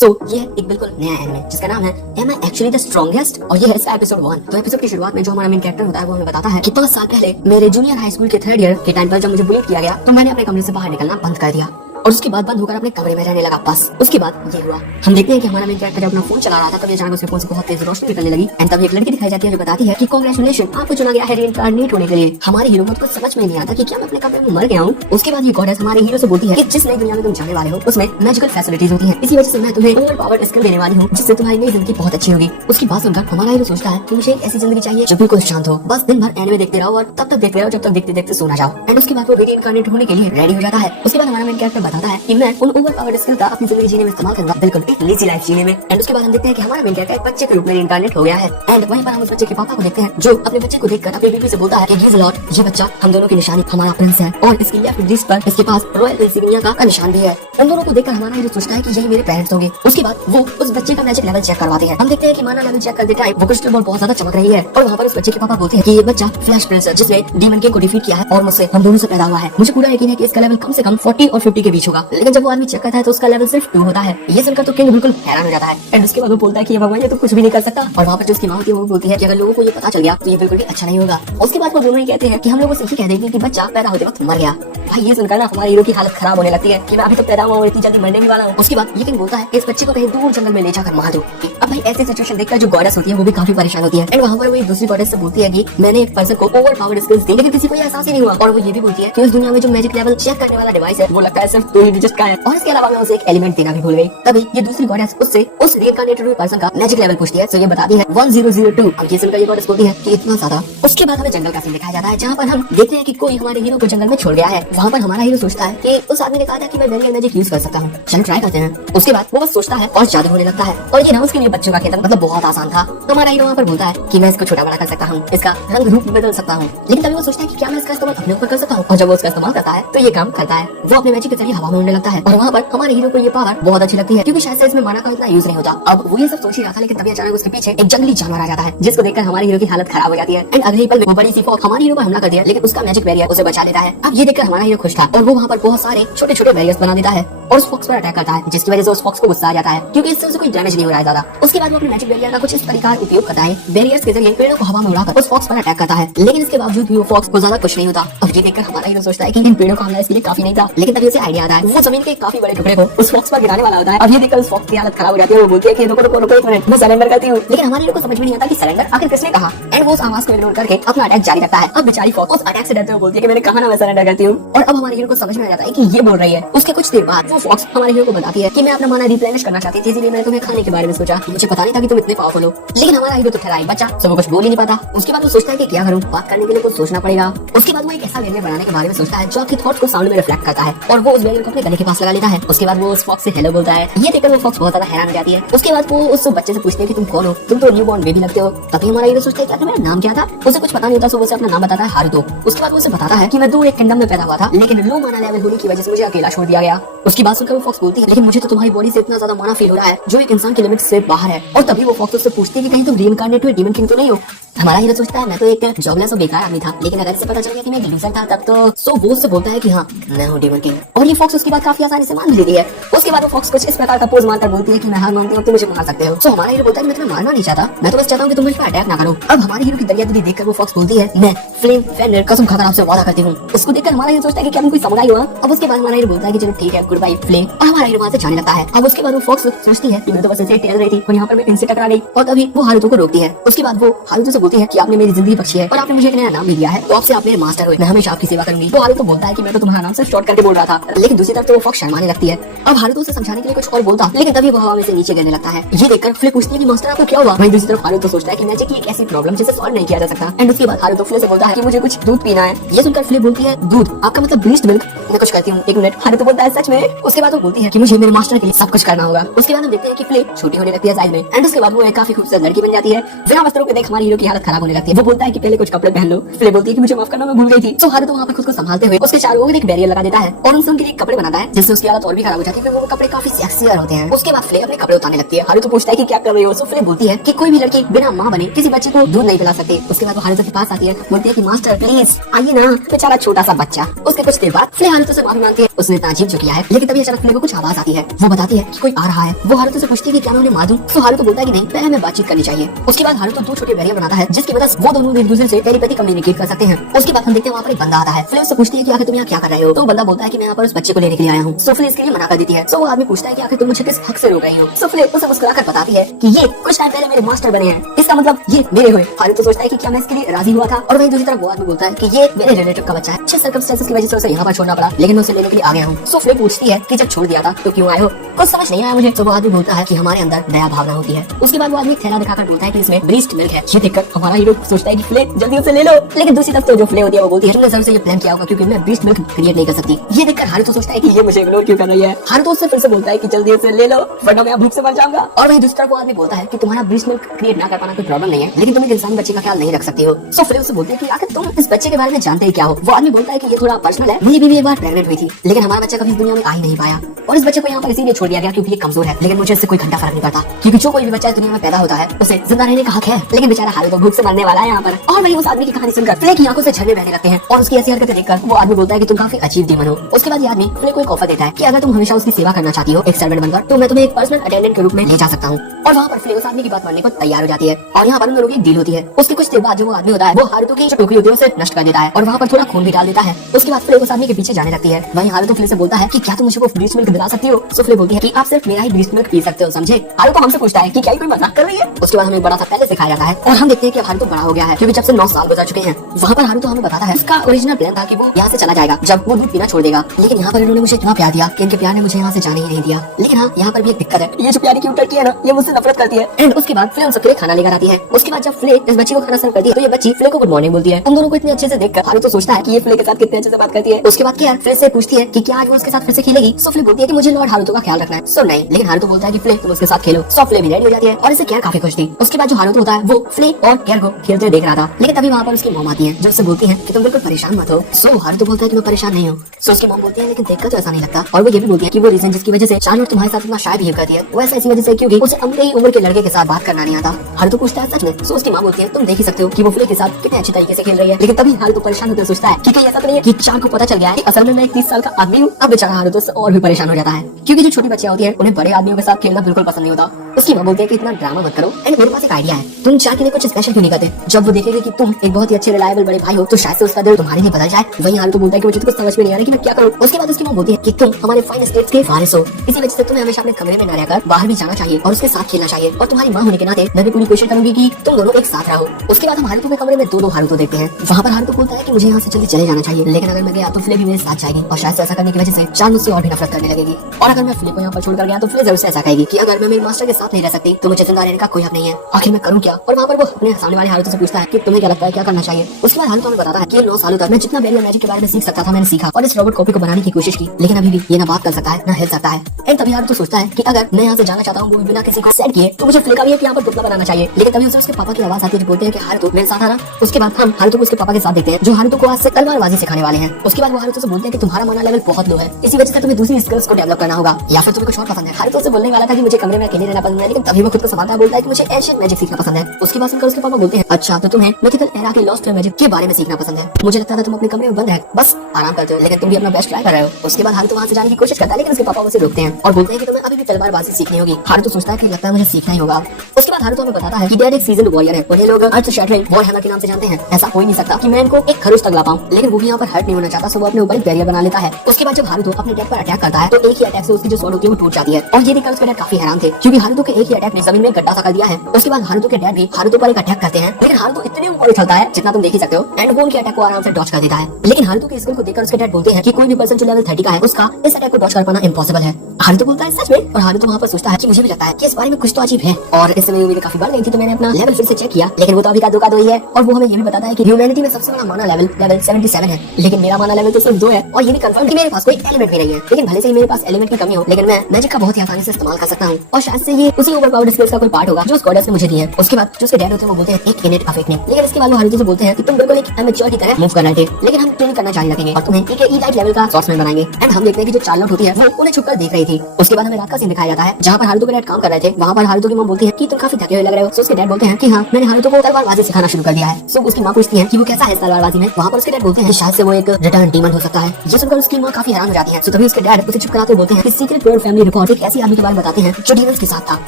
ये एक बिल्कुल नया एनिमे जिसका नाम है am I actually the strongest और ये है इसका एपिसोड 1। तो एपिसोड की शुरुआत में जो हमारा मेन कैरेक्टर होता है वो हमें बताता है कि 5 साल पहले मेरे जूनियर हाई स्कूल के 3rd ईयर के टाइम पर जब मुझे बुली किया गया तो मैंने अपने कमरे से बाहर निकलना बंद कर दिया और उसके बाद बंद होकर अपने कमरे में रहने लगा। बस उसके बाद ये हुआ। हम देखते हैं कि हमारा मेन कैरेक्टर अपना फोन चला रहा था तब अचानक उसके फोन से बहुत तेज रोशनी निकलने लगी एंड तब एक लड़की दिखाई जाती है जो बताती है कि कांग्रेचुलेशन, आपको चुना गया है रीइंकार्नेट होने के लिए। हमारे हीरो को समझ में नहीं आता कि क्या मैं अपने कमरे में मर गया हूँ। उसके बाद ये गॉडेस हमारे हीरो से बोलती है कि जिस नई दुनिया में तुम जाने वाले हो उसमें मैजिकल फैसिलिटीज होती है, इसी वजह से मैं तुम्हें ओवर पावर्ड स्किल देने वाली हूँ जिससे तुम्हारी नई जिंदगी बहुत अच्छी होगी। उसकी बात सुनकर हमारा हीरो सोचता है कि मुझे एक ऐसी जिंदगी चाहिए जो बिल्कुल शांत हो, बस दिन भर एनिमे देखते रहो और तब तक देखते रहो जब तक देखते देखते सोना जाओ। एंड उसके बाद वो रीइंकार्नेट होने के लिए रेडी हो जाता है। उसके बाद हमारा मेन कैरेक्टर बताता है कि मैं उन ओवर पावर्ड स्किल का अपनी जिंदगी जीने में इस्तेमाल करूंगा, बिल्कुल एक लेजी लाइफ जीने में। एंड उसके बाद हम देखते हैं कि हमारा मेन कैरेक्टर एक बच्चे के रूप में रीइंकार्नेट हो गया है एंड वहीं पर हम उस बच्चे के पापा को देखते हैं जो अपने बच्चे को देखकर अपनी बीवी से बोलता है कि गिव लॉट, ये बच्चा हम दोनों की निशानी, हमारा प्रिंस है और इसकी लेफ्ट रिस्ट पर इसके पास रॉयल इंसिग्निया का निशान भी है। उन दोनों को देखकर हमारा हीरो सोचता है कि यही मेरे पेरेंट्स होंगे। उसके बाद वो उस बच्चे का मैजिक लेवल चेक करवाते हैं। हम देखते हैं कि माना लेवल चेक करते टाइम वो क्रिस्टल बॉल बहुत ज्यादा चमक रही है और वहाँ पर उस बच्चे के पापा बोलते हैं कि ये बच्चा फ्लैश प्रिंस है जिसने डीमन किंग को डिफीट किया है और मुझसे हम दोनों से पैदा हुआ है। मुझे पूरा यकीन है कि इसका लेवल कम से कम 40 और 50 के बीच होगा, लेकिन जब वो आदमी चेक करता है तो उसका लेवल सिर्फ 2 होता है। ये सुनकर तो किंग बिल्कुल हैरान हो जाता है एंड उसके बाद वो बोलता है कि भगवान ये तो कुछ भी नहीं कर सकता। और वहाँ पर जो उसकी माँ होती है वो बोलती है कि अगर लोगों को ये पता चल गया तो ये बिल्कुल भी अच्छा नहीं होगा। उसके बाद वो दोनों ही कहते हैं कि हम लोगों से यही कह देंगे कि बच्चा पैदा होते वक्त मर गया। भाई ये सुनकर ना हमारे हीरो की हालत खराब होने लगती है कि मैं अभी तो पैदा हुआ हूँ, इतनी जल्दी मरने भी वाला हूँ। उसके बाद ये किंग बोलता है इस बच्चे को कहीं दूर जंगल में ले जाकर मार दो। अब भाई ऐसी सिचुएशन देखकर जो गॉडेस होती है वो भी काफी परेशान होती है एंड वहाँ पर वो एक दूसरी गॉडेस से बोलती है कि मैंने एक पर्सन को ओवर पावर्ड स्किल्स दी लेकिन किसी को ये एहसास ही नहीं हुआ। और वो ये भी बोलती है कि उस दुनिया में जो मैजिक लेवल चेक करने वाला डिवाइस है वो लगता है सिर्फ 2 ही डिजिट का है और इसके अलावा मैं उसे एक एलिमेंट देना भी भूल गई। तभी ये दूसरी गॉडेस उससे उस रीइंकार्नेटेड हुए पर्सन का मैजिक लेवल पूछती है। तो ये बताती है 1002। अब ये सुनकर ये गॉडेस बोलती है कि इतना ज्यादा। उसके बाद हमें जंगल का सीन दिखाया जाता है जहाँ पर हम देखते हैं कि कोई हमारे हीरो को जंगल में छोड़ गया है। वहाँ पर हमारा हीरो सोचता है कि उस आदमी ने कहा था कि मैं बैरियर मैजिक यूज कर सकता हूँ, चलो ट्राई करते हैं। उसके बाद वो बस सोचता है और जादू होने लगता है और ये ना उसके लिए बच्चों का खेल मतलब बहुत आसान था। तो हमारा हीरो वहाँ पर बोलता है कि मैं इसको छोटा बड़ा कर सकता हूँ, इसका रंग रूप बदल सकता हूँ। लेकिन तभी वो सोचता है कि क्या मैं इसका इस्तेमाल अपने ऊपर कर सकता हूँ और जब वो इसका इस्तेमाल करता है तो ये काम करता है। वो अपने मैजिक के जरिए हवा में उड़ने लगता है और वहाँ पर हमारे हीरो को ये पावर बहुत अच्छी लगती है क्योंकि शायद से इसमें माना का इतना यूज नहीं होता। अब वो ये सब सोच ही रहा था लेकिन तभी अचानक उसके पीछे एक जंगली जानवर आ जाता है जिसको देखकर हमारे हीरो की हालत खराब हो जाती है एंड अगले पल वो बड़ी सी फॉक्स हमारे हीरो पर हमला कर दिया लेकिन उसका मैजिक बैरियर उसे बचा लेता है। अब ये देखकर हमारा हीरो खुश था और वो वहाँ पर बहुत सारे छोटे छोटे बैरियर्स बना देता है और उस फॉक्स पर अटैक करता है जिसकी वजह से उस फॉक्स को गुस्सा आ जाता है क्योंकि इससे उसे कोई डैमेज नहीं हो रहा है ज्यादा। उसके बाद वो अपने मैजिक बैरियर का कुछ इस प्रकार उपयोग करता है, बैरियर्स के जरिए पेड़ों को हवा में उड़ाकर उस फॉक्स पर अटैक करता है लेकिन इसके बावजूद भी वो फॉक्स को ज्यादा कुछ नहीं होता। अब ये देखकर हमारा हीरो सोचता है कि इन पेड़ों का हमला इसके लिए काफी नहीं था लेकिन तभी उसे आइडिया आता है। वो जमीन के काफी बड़े टुकड़े को उस फॉक्स पर गिराने वाला होता है। अब ये देखकर उस फॉक्स की हालत खराब हो जाती है। वो बोलती है कि रुको रुको रुको एक मिनट, मैं सरेंडर करती हूँ। लेकिन हमारे हीरो को समझ में नहीं आता कि सरेंडर आखिर किसने कहा एंड वो उस आवाज को इग्नोर करके अपना अटैक जारी रखता है। अब बेचारी फॉक्स उस अटैक से डरते हुए बोलती है कि मैंने कहा ना मैं सरेंडर करती हूँ। और अब हमारे हीरो को समझ में आ जाता है कि ये बोल रही है। उसके कुछ देर बाद वो फॉक्स हमारे हीरो को बताती है कि मैं अपना माना रिप्लेनिश करना चाहती थी इसलिए मैंने तुम्हें खाने के बारे में सोचा, मुझे पता नहीं था कि तुम इतने पावरफुल हो। लेकिन हमारा हीरो तो ठहराई बच्चा, सब कुछ बोल ही नहीं पाता। उसके बाद वो सोचता है कि क्या करूं, बात करने के लिए कुछ सोचना पड़ेगा। उसके बाद वो एक ऐसा बैरियर बनाने के बारे में सोचता है जो आपके थॉट्स को साउंड में रिफ्लेक्ट करता है और वो उस बैरियर को अपने गले के पास लगा लेता है। उसके बाद वो उस फॉक्स से हेलो बोलता है। ये देखकर वो फॉक्स बहुत ज्यादा हैरान हो जाती है। उसके बाद वो उस बच्चे से पूछती है कि तुम कौन हो, तुम तो न्यू बॉर्न बेबी लगते हो। तभी हमारा हीरो सोचता है कि मेरा नाम क्या था। उसे कुछ पता नहीं होता, सो वो उसे अपना नाम बताता है हारुतो। उसके बाद वो उसे बताता है कि मैं दूर एक किंगडम में पैदा हुआ था लेकिन लो माना लेवल होने की वजह से मुझे अकेला छोड़ दिया गया। उसकी बात सुनकर वो फॉक्स बोलती है लेकिन मुझे तो तुम्हारी बॉडी से इतना ज्यादा माना फील हो रहा है जो एक इंसान की लिमिट से बाहर है। और तभी वो फॉक्स उससे पूछती है कि कहीं तुम रीइंकार्नेट हुए डीमन किंग तो नहीं हो। हमारा हीरो सोचता है मैं तो एक जॉबलेस और बेकार आदमी था लेकिन अगर इसे पता चल गया कि मैं लूजर था तब तो सो वो उससे बोलता है कि हाँ मैं हूँ डीमन किंग। और ये फॉक्स उसकी बात काफी आसानी से मान भी लेती है। उसके बाद वो फॉक्स कुछ इस प्रकार का पोज मारकर बोलती है कि मैं हार मानती हूँ, तुम मुझे मार सकते हो। सो हमारा हीरो बोलता है कि मैं तुम्हें मारना नहीं चाहता, मैं तो बस चाहता हूँ कि तुम मुझ पर अटैक ना करो। अब हमारे हीरो की दरियादिली देखकर वो फॉक्स बोलती है मैं फ्लेम फेंडर कसम खाकर आपसे वादा करती हूँ। उसको देखकर हमारा हीरो सोचता है कि क्या कोई समुदाय हुआ। अब उसके बाद हमारा हीरो बोलता है कि चलो ठीक है गुड बाय फ्लेम। और हमारा हीरो वहाँ से जाने लगता है। अब उसके बाद वो फॉक्स सोचती है कि मैं तो बस ऐसे टहल रही थी और यहाँ पर मैं इनसे टकरा गई और तभी वो हारुतो को रोकती है। उसके बाद वो हारुतो से बोलती है कि आपने मेरी जिंदगी बख्शी है और आपने मुझे एक नया नाम भी दिया है तो आपसे आप मेरे मास्टर हुए, मैं हमेशा आपकी सेवा करूंगी। तो हारुतो बोलता है कि मैं तो तुम्हारा नाम सिर्फ शॉर्ट करके बोल रहा था। लेकिन दूसरी तरफ तो वो फॉक्स शर्माने लगती है। अब हारुतो उसे समझाने के लिए कुछ और बोलता लेकिन तभी वो हवा में से नीचे गिरने लगता है। ये देखकर फ्ले पूछती है कि मास्टर आपको क्या हुआ। वहीं दूसरी तरफ हारुतो सोचता है कि मैजिक की एक ऐसी प्रॉब्लम जिसे सॉल्व नहीं किया जा सकता। एंड उसके बाद हारुतो फ्ले से बोलता है कि मुझे कुछ दूध पीना है। ये सुनकर फ्ले बोलती है दूध, आपका मतलब ब्रीस्ट मिल्क। मैं कुछ करती हूँ, एक मिनट। हारुतो बोलता है सच में। उसके बाद वो बोलती है कि मुझे मेरे मास्टर के लिए सब कुछ करना होगा। उसके बाद हम देखते हैं कि फ्ले छोटी होने लगती है साइज में एंड उसके बाद वो एक काफी खूबसूरत लड़की बन जाती है। बिना वस्त्रों के देख हमारी हीरो की हालत खराब होने लगती है। वो बोलता है कि पहले कुछ कपड़े पहन लो। फ्ले बोलती है कि मुझे माफ करना, मैं भूल गई थी। तो हारुतो वहाँ पर खुद को संभालते हुए उसके चारों ओर एक बैरियर लगा देता है और उनसे उनके लिए कपड़े बनाता है, जिससे उसकी हालत और भी खराब हो जाती है क्योंकि वो कपड़े काफी सेक्सियर होते हैं। उसके बाद फ्ले अपने कपड़े उतारने लगती है। हारुतो पूछता है कि क्या कर रही हो। सो फ्ले बोलती है कि कोई भी लड़की बिना माँ बने किसी बच्चे को दूध नहीं पिला सकती। उसके बाद वो हारुतो के पास आती है, बोलती है कि मास्टर प्लीज आइए ना, बेचारा छोटा सा बच्चा। उसके कुछ देर बाद फ्ले हारुतो से माफी मांगती है, उसने इतना अजीब जो किया है। लेकिन तभी अचानक फ्ले को कुछ आवाज आती है। वो बताती है कि कोई आ रहा है। वो हारुतो से पूछती है कि क्या मैं उन्हें मार दूं। तो हारुतो बोलता है कि नहीं, पहले हमें बातचीत करनी चाहिए। उसके बाद हारुतो 2 छोटे बैरियर बनाता है जिसकी वजह से वो दोनों एक दूसरे से टेलीपैथी कम्युनिकेट कर सकते हैं। उसके बाद हम देखते हैं वहाँ पर एक बंदा आता है। फ्ले उससे पूछती है कि आखिर तुम यहाँ क्या कर रहे हो। तो बंदा बोलता है कि मैं यहाँ पर उस बच्चे को लेने के लिए आया हूँ। सो फ्ले इसके लिए मना कर देती है। सो वो आदमी पूछता है कि आखिर तुम मुझे किस हक से रोक रही हो। सो फ्ले उसे मुस्कुराकर बताती है कि ये कुछ टाइम पहले मेरे मास्टर बने हैं, इसका मतलब ये मेरे हुए। हारुतो सोचता है कि क्या मैं इसके लिए राजी हुआ था, और वहीं दूसरी तरफ वो आदमी बोलता है कि ये मेरे रिलेटिव का बच्चा है, अच्छे सर्कमस्टेंसेस की वजह से उसे यहाँ पर छोड़ना पड़ा, लेकिन मैं उसे लेने के लिए आ गया हूँ। सो फ्ले पूछती है कि जब छोड़ दिया था तो क्यों आए हो। कुछ समझ नहीं आया मुझे। तो वो आदमी बोलता है कि हमारे अंदर दया भावना होती है। उसके बाद वो आदमी थैला दिखाकर बोलता है कि इसमें ब्रीस्ट मिल्क है। ये देखकर हमारा हीरो सोचता है कि फ्ले जल्दी उसे ले लो, लेकिन दूसरी तरफ तो जो फ्ले होती है वो बोलती है तुमने जरूर से ये प्लान किया होगा क्योंकि मैं ब्रीस्ट मिल्क क्रिएट नहीं कर सकती। ये देखकर हारुतो सोचता है कि ये मुझे इग्नोर क्यों कर रही है। हारुतो उससे फिर से बोलता है कि जल्दी उसे ले लो वरना मैं भूख से मर जाऊंगा। और वहीं दूसरी तरफ वो आदमी बोलता है कि तुम्हारा ब्रीस्ट मिल्क क्रिएट ना कर पाना कोई प्रॉब्लम नहीं है, लेकिन तुम एक इंसानी बच्चे का ख्याल नहीं रख सकती हो। सो फ्ले उससे बोलती है कि आखिर तुम इस बच्चे के बारे में जानते ही क्या हो। वो आदमी बोलता है कि ये थोड़ा पर्सनल है, मेरी बीवी एक बार प्रेग्नेंट हुई थी, लेकिन हमारा बच्चा कभी इस दुनिया में आ ही नहीं पाया और इस बच्चे को यहाँ पर इसीलिए छोड़ दिया गया क्योंकि ये कमजोर है। लेकिन मुझे इससे कोई घंटा फर्क नहीं पड़ता क्योंकि जो कोई भी बच्चा इस दुनिया में पैदा होता है उसे जिंदा रहने का हक है, लेकिन बेचारा हारुतो भूख से मरने वाला है यहाँ पर। और वही उस आदमी की कहानी सुनकर फ्ले की आंखों से झरने बहने लगते हैं और उसकी ऐसी हरकतें देखकर वो आदमी बोलता है कि तुम काफी अजीब डीमन हो। उसके बाद ये आदमी फ्ले को एक ऑफर देता है कि अगर तुम हमेशा उसकी सेवा करना चाहती हो एक सर्वेंट बनकर, तो मैं तुम्हें एक पर्सनल अटेंडेंट के रूप में ले जा सकता हूँ। और वहाँ पर फ्ले उस आदमी की बात मानने को तैयार हो जाती है और यहाँ पर उन दोनों की डील होती है। उसके कुछ देर बाद जो वो आदमी होता है वो हारुतो की जो टोकरी होती है उसे नष्ट कर देता है और वहाँ पर थोड़ा खून भी डाल देता है। उसके बाद फ्ले उस आदमी के पीछे जाने लगती है। वहीं हारुतो फ्ले से बोलता है कि क्या तुम मुझे वो ब्रीस्ट मिल्क दिला सकती हो। सो फ्ले बोलती है कि आप सिर्फ मेरा ही ब्रीस्ट मिल्क पी सकते हो, समझे। हारुतो हमसे पूछता है कि क्या कोई मजाक कर रही है। उसके बाद हमें बड़ा सा पैलेस दिखाया जाता है और हम देखते हैं कि हारुतो बड़ा हो गया है क्योंकि जब से 9 साल गुजर चुके हैं। वहाँ पर हारुतो हमें बताता है उसका ओरिजिनल प्लान था कि वो यहाँ से चला जाएगा जब वो दूध पीना छोड़ देगा, लेकिन यहाँ पर इन्होंने मुझे इतना प्यार दिया कि इनके प्यार ने मुझे यहाँ से जाने ही नहीं दिया। लेकिन हाँ, यहाँ पर भी एक दिक्कत है, ये जो प्यारी क्यूट लड़की है ना, ये मुझसे नफरत करती है। एंड उसके बाद फ्ले उन सबके लिए खाना लेकर आती है। उसके बाद जब फ्ले इस बच्ची को खाना सर्व करती है तो ये बच्ची फ्ले को गुड मॉर्निंग बोलती है। उन दोनों को इतने अच्छे से देखकर हारुतो सोचता है कि ये फ्ले के साथ कितने अच्छे से बात करती है। उसके बाद क्या फ्ले से पूछती है कि क्या आज वो उसके साथ फिर से खेलेगी। सो फ्ले बोलती है कि मुझे लॉर्ड हारुतो का ख्याल रखना है। सो नहीं, लेकिन हारुतो बोलता है कि फ्ले तुम उसके साथ खेलो। सो फ्ले भी रेडी हो जाती है और इसे केयर काफी खुश थी। उसके बाद जो हारुतो होता है वो फ्ले और केयर को खेलते देख रहा था, लेकिन तभी वहाँ पर उसकी मॉम आती है जो उससे बोलती है कि तुम बिल्कुल परेशान मत हो। सो हारुतो बोलता है कि मैं परेशान नहीं हूँ। सो उसकी मॉम बोलती है लेकिन देखकर तो ऐसा नहीं लगता, और वो ये भी बोलती है कि वो रीजन जिसकी वजह से शार्लोट तुम्हारे साथ इतना शाय बिहेव करती है वो ऐसा इसी वजह से क्योंकि उसे अपने ही उम्र के लड़के के साथ बात करना नहीं आता। हारुतो पूछता है सच में। सो उसकी माँ बोलती है तुम देख ही सकते हो कि वो फ्ले के साथ कितने अच्छे तरीके से खेल रही है, लेकिन तभी हारुतो परेशान होकर सोचता है कि कहीं ऐसा तो नहीं है कि चार को पता चल गया है कि असल में मैं एक 30 साल का आदमी हूँ। अब बेचारा हारुतो और भी परेशान हो जाता है क्योंकि जो छोटी बच्चियां होती है उन्हें बड़े आदमियों के साथ खेलना बिल्कुल पसंद नहीं होता। उसकी माँ बोलती है कि इतना ड्रामा मत करो, एंड मेरे पास एक आइडिया है, तुम चार के लिए कुछ स्पेशल क्यों नहीं करते। जब वो देखेगी कि तुम एक बहुत ही अच्छे रिलायबल बड़े भाई हो तो शायद से उसका दिल तुम्हारे लिए बदल जाए। वही हारुतो बोलता है कि मुझे तो कुछ समझ में नहीं आ रहा कि मैं क्या करूँ। उसके बाद उसकी माँ बोलती है कि तुम हमारे फाइन स्टेट्स के वारिस हो, इसी वजह से तुम्हें हमेशा अपने कमरे में न रहकर बाहर भी जाना चाहिए और उसके साथ खेलना चाहिए, और तुम्हारी माँ होने के नाते मैं भी पूरी कोशिश करूंगी कि तुम दोनों एक साथ रहो। उसके बाद हम हारुतो के कमरे में दो हारुतो देखते हैं। वहाँ पर हारुतो बोलता है कि मुझे यहाँ से जल्दी चले जाना चाहिए, लेकिन अगर मैं गया तो फ्ले भी मेरे साथ जाएगी और शायद से ऐसा करने की वजह से चार मुझसे और भी नफरत करने लगेगी। और अगर मैं फ्ले को यहाँ पर छोड़कर गया तो फ्ले जरूर से ऐसा कहेगी कि अगर मैं मेरे मास्टर के साथ नहीं रह सकती तो मुझे जिंदा रहने का कोई हक नहीं है, आखिर मैं करूँ क्या। और वहाँ पर वो अपने सामने वाले हारुतो से पूछता है कि तुम्हें क्या लगता है क्या करना चाहिए। उसके बाद हारुतो हमें बताता है कि 9 सालों तक मैं जितना बैरियर मैजिक के बारे में सीख सकता था मैंने सीखा और इस रोबोट कॉपी को बनाने की कोशिश की, लेकिन अभी भी ये ना बात कर सकता है ना हिल सकता है। एंड तभी हारुतो सोचता है कि अगर मैं यहाँ से जाना चाहता हूँ वो बिना किसी को सेट किए तो मुझे फ्ले का भी यहाँ पर पुतला बनाना चाहिए। लेकिन तभी उसे उसके पापा की आवाज आती है जो बोलते हैं कि हारुतो मेरे साथ आना। उसके बाद हम हारुतो को उसके पापा के साथ देखते हैं जो हारुतो को आज से तलवारबाजी सिखाने वाले हैं। उसके बाद वो हारुतो से बोलते हैं कि तुम्हारा माना लेवल बहुत लो है, इसी वजह से तुम्हें दूसरी स्किल्स को डेवलप करना होगा या फिर तुम्हें कुछ और पसंद है। हारुतो से बोलने वाला था कि मुझे कमरे में अकेले रहना पसंद है, लेकिन तभी वो खुद को संभालता बोलता है कि मुझे एशियन मैजिक सीखना पसंद है। उसके बाद सुनकर उसके पापा बोलते हैं अच्छा तो तुम्हें मिथिकल एरा के लॉस्ट मैजिक के बारे में सीखना पसंद है, मुझे लगता था तुम अपने कमरे में बंद है बस आराम करते हो, लेकिन तुम भी अपना बेस्ट ट्राई कर रहे हो। उसके बाद हारुतो वहाँ से जाने की कोशिश करता है, लेकिन उसके पापा उसे रोकते हैं और बोलते हैं कि तुम्हें अभी भी तलवारबाजी सीखनी होगी। हारुतो सोचता है कि लगता है मुझे सीखना ही होगा। उसके बाद हारुतो हमें बताता है कि डैड एक सीजन वॉरियर है, उन्हें लोग अर्थ शैटरिंग वॉर हैमर के नाम से जानते हैं। ऐसा हो ही नहीं सकता कि मैं इनको एक खरोच तक ला पाऊं, लेकिन वो भी यहाँ पर हर्ट नहीं होना चाहता, सो वो अपने ऊपर एक बैरियर बना लेता है। उसके बाद जब हारुतो अपने डैड पर अटैक करता है तो एक ही अटैक से उसकी जो स्वॉर्ड होती है वो टूट जाती है और ये देखकर उसके डैड काफी हैरान थे क्योंकि हारुतो के एक ही अटैक ने जमीन में गड्ढा सा कर दिया है। उसके बाद हारुतो के डैड भी हारुतो पर एक अटैक करते हैं, लेकिन हारुतो इतने ऊपर उछलता है जितना तुम देख ही सकते हो, एंड वो उनके अटैक को आराम से डॉच कर देता है। लेकिन हारुतो के स्किल को देखकर उसके डैड बोलते हैं कि कोई भी पर्सन जो लेवल 30 का है उसका इस अटैक को डॉच कर पाना इम्पॉसिबल है। हारुतो बोलता है सच में, और हारुतो वहाँ पर सोचता है कि मुझे भी लगता है कि इस बारे में कुछ तो अजीब है। और इस समय उम्मीदें काफी बढ़ गई थी, तो मैंने अपना लेवल फिर से चेक किया, लेकिन वो तो अभी का दो ही है। और वो हमें ये भी बताता है कि ह्यूमैनिटी में सबसे बड़ा माना लेवल 77 है, लेकिन मेरा माना लेवल तो सिर्फ 2 है। और ये भी कंफर्म कि मेरे पास कोई एलिमेंट भी नहीं है। लेकिन भले से ही मेरे पास एलिमेंट की कमी हो, लेकिन मैं मैजिक का बहुत ही आसानी से इस्तेमाल कर सकता हूँ। और शायद से ये उसी ओवर पावर्ड स्किल्स का कोई पार्ट होगा जो उस गॉडेस ने मुझे दी है। उसके बाद जो उसके डैड होते हैं वो बोलते हैं एक इनेट अफेक्ट ने, लेकिन इसके बाद वो हारुतो से बोलते हैं कि तुम बिल्कुल एक एमेच्योर की तरह मूव कर रहे थे, लेकिन हम ट्रेनिंग करना जारी रखेंगे और तुम्हें एक लाइट लेवल का सॉर्समैन बनाएंगे। एंड हम देखते हैं कि जो चार्लोट होती है वो उन्हें छुपकर देख रही थी। उसके बाद हमें रात का सीन दिखाया जाता है जहाँ पर हारुतो के डैड काम कर रहे थे। वहाँ पर हारुतो की मॉम बोलती है कि तुम काफी थके हुए लग रहे हो। सो उसके डैड बोलते हैं कि हाँ, मैंने हारुतो को तलवारबाजी सिखाना शुरू कर दिया है। सो उसकी माँ पूछती है कि वो कैसा है तलवारबाजी में। वहाँ पर उसके डैड बोलते हैं कि शायद से वो एक रिटर्न डीमन हो सकता है। ये सुनकर उसकी माँ काफी हैरान हो जाती है। सो तभी उसके डैड उसे चुप कराते बोलते हैं कि सीक्रेट रॉयल फैमिली रिकॉर्ड एक ऐसी आदमी के बारे में बताते हैं जो डीमंस के साथ था,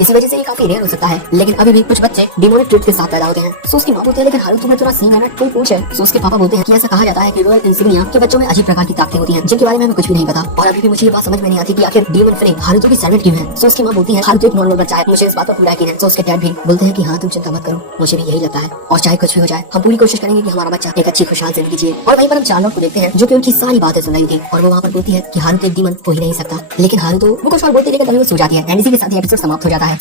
इसी वजह से ये काफी रेयर हो सकता है, लेकिन अभी भी कुछ बच्चे डिमोनिक ट्रिप्स के साथ पैदा होते हैं। सो उसकी माँ बोलती है लेकिन हारुतो तुम्हें थोड़ा सीन है, कोई पूछे। सो उसके पापा बोलते हैं कि ऐसा कहा जाता है कि रॉयल इंसिग्निया के बच्चों में अजीब प्रकार की ताकतें होती हैं जिनके बारे में हमें कुछ भी नहीं पता। और अभी भी मुझे ये बात समझ में नहीं आती कि आखिर डीमन फ्रेम हारुतो की सर्वेंट क्यों है। सो उसकी माँ बोलती है हारुतो एक नॉर्मल बच्चा है, मुझे इस बात पर पूरा यकीन है। सो उसके डैड भी बोलते हैं कि हाँ तुम चिंता मत करो, मुझे भी यही लगता है, और चाहे कुछ भी हो जाए हम पूरी कोशिश करेंगे कि हमारा बच्चा एक अच्छी खुशहाल जिंदगी जिए। और वहीं पर हम चार्लोट को देखते हैं जो कि उनकी सारी बातें सुन रही थी, और वो वहाँ पर बोलती है कि हारुतो एक डीमन हो ही नहीं सकता। लेकिन हारुतो वो कुछ और बोलती है, लेकिन तभी वो सो जाती है। एंड इसी के साथ ही एपिसोड समाप्त हो जाता है।